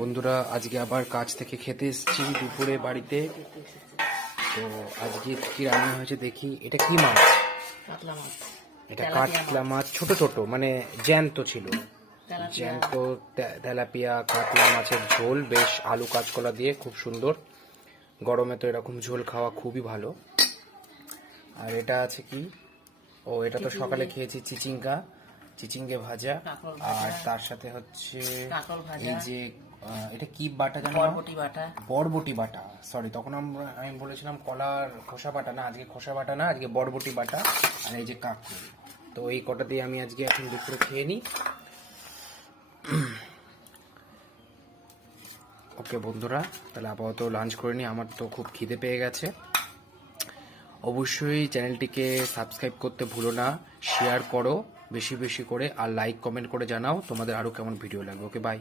বন্ধুরা আজকে আবার কাজ থেকে খেতে এসেছি দুপুরে বাড়িতে। তো আজকে কি রান্না হয়েছে দেখি। এটা কি মাছ? কাতলা মাছ। এটা কাতলা মাছ, ছোট ছোট মানে জ্যান্ত ছিল। জ্যান্ত তেলাপিয়া কাতলা মাছের ঝোল, বেশ আলু কাঁচকলা দিয়ে, খুব সুন্দর। গরমে তো এরকম ঝোল খাওয়া খুবই ভালো। আর এটা আছে কি, ও এটা তো সকালে খেয়েছি, চিচিঙ্গে ভাজা। আর তার সাথে হচ্ছে এই যে এটা কি বাটা জানো? বরবটি বাটা। সরি, তখন আমি বলেছিলাম কলার খোসা বাটা না, আজকে খোসা বাটা না, আজকে বরবটি বাটা। আর এই যে কাঁকড়ি। তো এই কটা দিয়ে আমি আজকে এখন দুপুরে খেয়ে নিই। ওকে বন্ধুরা, তাহলে আপাতত লাঞ্চ করে নিই, আমার তো খুব খিদে পেয়ে গেছে। অবশ্যই চ্যানেলটিকে সাবস্ক্রাইব করতে ভুলো না, শেয়ার করো বেশি বেশি করে, আর লাইক কমেন্ট করে জানাও তোমাদের আরও কেমন ভিডিও লাগবে। ওকে, বাই।